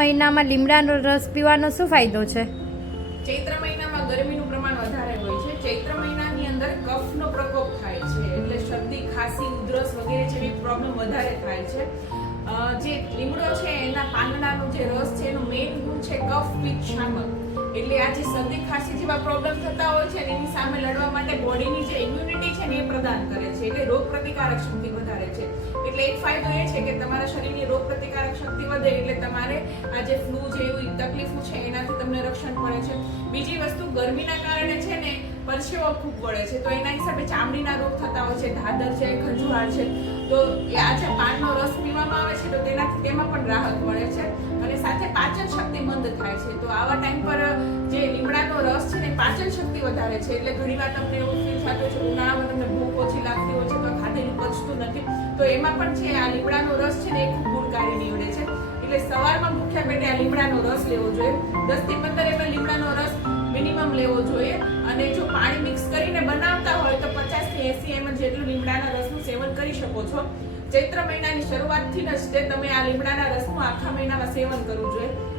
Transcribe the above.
મહિનામાં લીમડાનો રસ પીવાનો શું ફાયદો છે? ચૈત્ર મહિનામાં ગરમીનું પ્રમાણ વધારે હોય છે. ચૈત્ર મહિનાની અંદર કફનો પ્રકોપ થાય છે, એટલે શરદી, ખાંસી, ઉધરસ વગેરે જેવી પ્રોબ્લેમ વધારે થાય છે. જે લીમડો છે, એના પાંદડાનો જે રસ છે, એનો મેઇન ગુણ છે કફ પિત્ત શામક. એટલે આ જે શરદી, ખાંસી જેવા પ્રોબ્લેમ થતા હોય છે, એની સામે લડવા માટે બોડીની જે ઇમ્યુનિટી છે ને એ પ્રદાન કરે છે. એટલે રોગ પ્રતિકારક શક્તિ વધારે છે. એટલે એક ફાયદો એ છે કે તમારા શરીરની રોગ પ્રતિકારક શક્તિ વધે એટલે તમારે આ જે ફ્લૂ જેવી તકલીફો છે, એનાથી તમને રક્ષણ મળે છે. બીજી વસ્તુ ગરમીના કારણે છે ને પરસેવો ખૂબ વળે છે. તો એના હિસાબે ચામડીના રોગ થતા હોય છે ધાદર છે ખંજવાળ છે. તો આ જે પાનનો રસ પીવામાં આવે છે, તો તેનાથી તેમાં પણ રાહત મળે છે અને સાથે પાચન શક્તિ મંદ થાય છે. તો આવા ટાઈમ પર જે લીમડાનો રસ છે ને પાચન શક્તિ વધારે છે. એટલે ઘણીવાર તમને એવું ફીલ થતું છે ઉનાળામાં તમને ભૂખ ઓછી લાગતી હોય છે તો ખાધેલું પચતું નથી. તો એમાં પણ છે આ લીમડાનો સવારમાં ભૂખ્યા પેટે આ લીમડાનો રસ લેવો જોઈએ. દસથી પંદર ml લીમડાનો રસ મિનિમમ લેવો જોઈએ. અને જો પાણી મિક્સ કરીને બનાવતા હોય તો પચાસથી એસી ml જેટલું લીમડાના રસનું સેવન કરી શકો છો. ચૈત્ર મહિનાની શરૂઆતથી જ તે તમે આ લીમડાના રસનું આખા મહિનામાં સેવન કરવું જોઈએ.